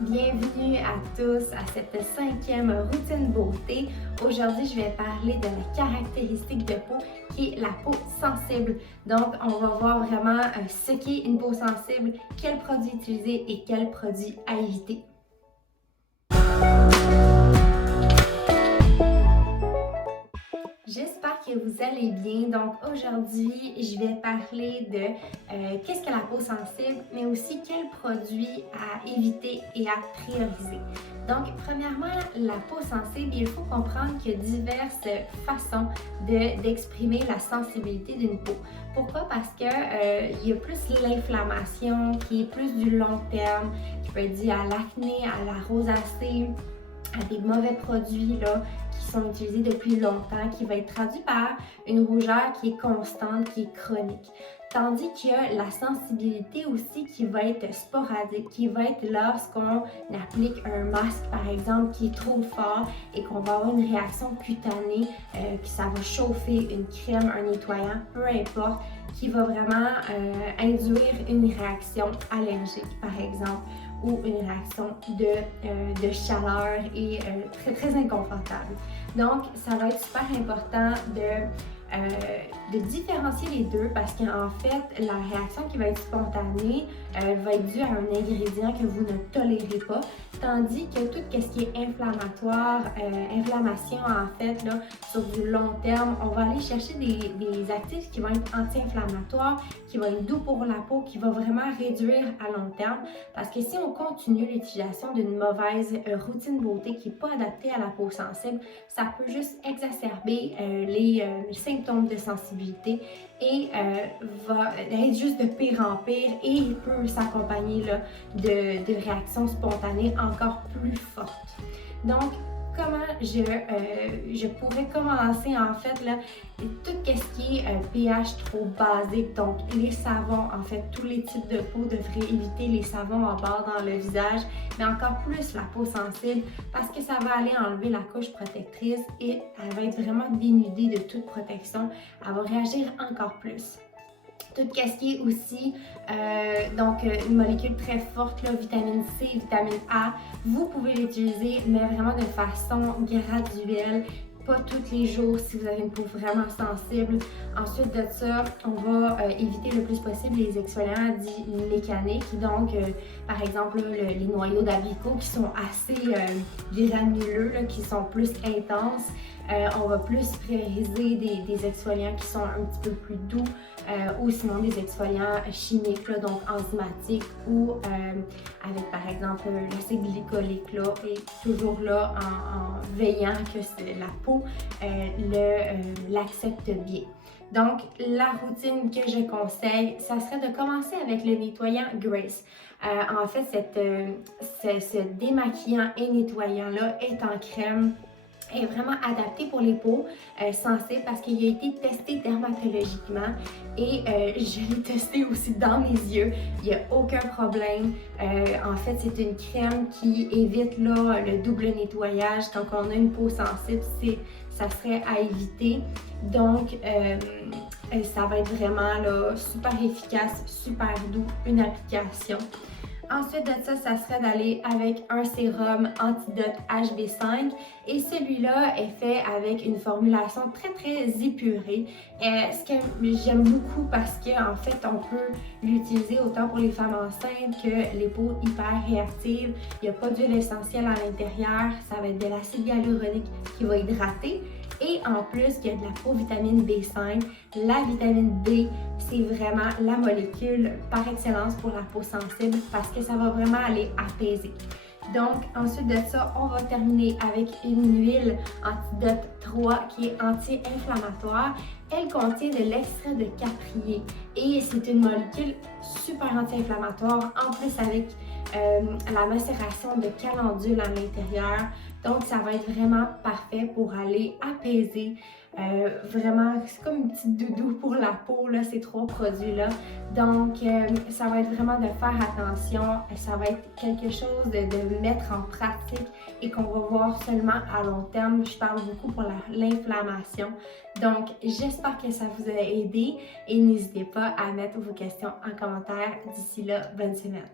Bienvenue à tous à cette 5e routine beauté. Aujourd'hui, je vais parler de la caractéristique de peau qui est la peau sensible. Donc, on va voir vraiment ce qu'est une peau sensible, quels produits utiliser et quels produits à éviter. J'espère que vous allez bien. Donc aujourd'hui, je vais parler de qu'est-ce que la peau sensible, mais aussi quels produits à éviter et à prioriser. Donc premièrement, la peau sensible, il faut comprendre qu'il y a diverses façons d'exprimer la sensibilité d'une peau. Pourquoi? Parce que il y a plus l'inflammation qui est plus du long terme, qui peut être due à l'acné, à la rosacée, à des mauvais produits là, qui sont utilisés depuis longtemps, qui va être traduit par une rougeur qui est constante, qui est chronique. Tandis qu'il y a la sensibilité aussi qui va être sporadique, qui va être lorsqu'on applique un masque par exemple qui est trop fort et qu'on va avoir une réaction cutanée, que ça va chauffer, une crème, un nettoyant, peu importe, qui va vraiment induire une réaction allergique par exemple, ou une réaction de chaleur et très très inconfortable. Donc ça va être super important de différencier les deux parce qu'en fait la réaction qui va être spontanée va être due à un ingrédient que vous ne tolérez pas, tandis que tout ce qui est inflammatoire, inflammation en fait là, sur du long terme, on va aller chercher des actifs qui vont être anti-inflammatoires, qui vont être doux pour la peau, qui vont vraiment réduire à long terme, parce que si on continue l'utilisation d'une mauvaise routine beauté qui n'est pas adaptée à la peau sensible, ça peut juste exacerber les symptômes de sensibilité et va être juste de pire en pire et peut s'accompagner de réactions spontanées encore plus fortes. Donc, comment je pourrais commencer en fait là, tout ce qui est pH trop basique, donc les savons, en fait tous les types de peau devraient éviter les savons en bord dans le visage, mais encore plus la peau sensible parce que ça va aller enlever la couche protectrice et elle va être vraiment dénudée de toute protection, elle va réagir encore plus. Tout ce qui est aussi une molécule très forte, là, vitamine C, vitamine A, vous pouvez l'utiliser, mais vraiment de façon graduelle, pas tous les jours si vous avez une peau vraiment sensible. Ensuite de ça, on va éviter le plus possible les exfoliants dits mécaniques, donc par exemple les noyaux d'abricot qui sont assez granuleux, là, qui sont plus intenses. On va plus prioriser des exfoliants qui sont un petit peu plus doux ou sinon des exfoliants chimiques, là, donc enzymatiques ou avec par exemple l'acide glycolique là, et toujours là en veillant que la peau l'accepte bien. Donc, la routine que je conseille, ça serait de commencer avec le nettoyant Grace. En fait, ce démaquillant et nettoyant-là est en crème, est vraiment adapté pour les peaux sensibles parce qu'il a été testé dermatologiquement et je l'ai testé aussi dans mes yeux. Il n'y a aucun problème. En fait, c'est une crème qui évite là, le double nettoyage. Quand on a une peau sensible, ça serait à éviter. Donc, ça va être vraiment là, super efficace, super doux, une application. Ensuite de ça, ça serait d'aller avec un sérum antidote HB5 et celui-là est fait avec une formulation très très épurée. Ce que j'aime beaucoup parce qu'en fait, on peut l'utiliser autant pour les femmes enceintes que les peaux hyper réactives. Il n'y a pas d'huile essentielle à l'intérieur, ça va être de l'acide hyaluronique qui va hydrater. Et en plus, il y a de la provitamine B5. La vitamine B, c'est vraiment la molécule par excellence pour la peau sensible parce que ça va vraiment aller apaiser. Donc, ensuite de ça, on va terminer avec une huile Antidote 3 qui est anti-inflammatoire. Elle contient de l'extrait de caprier et c'est une molécule super anti-inflammatoire en plus avec la macération de calendule à l'intérieur. Donc, ça va être vraiment parfait pour aller apaiser. Vraiment, c'est comme une petite doudou pour la peau, là, ces trois produits-là. Donc, ça va être vraiment de faire attention. Ça va être quelque chose de mettre en pratique et qu'on va voir seulement à long terme. Je parle beaucoup pour l'inflammation. Donc, j'espère que ça vous a aidé et n'hésitez pas à mettre vos questions en commentaire. D'ici là, bonne semaine.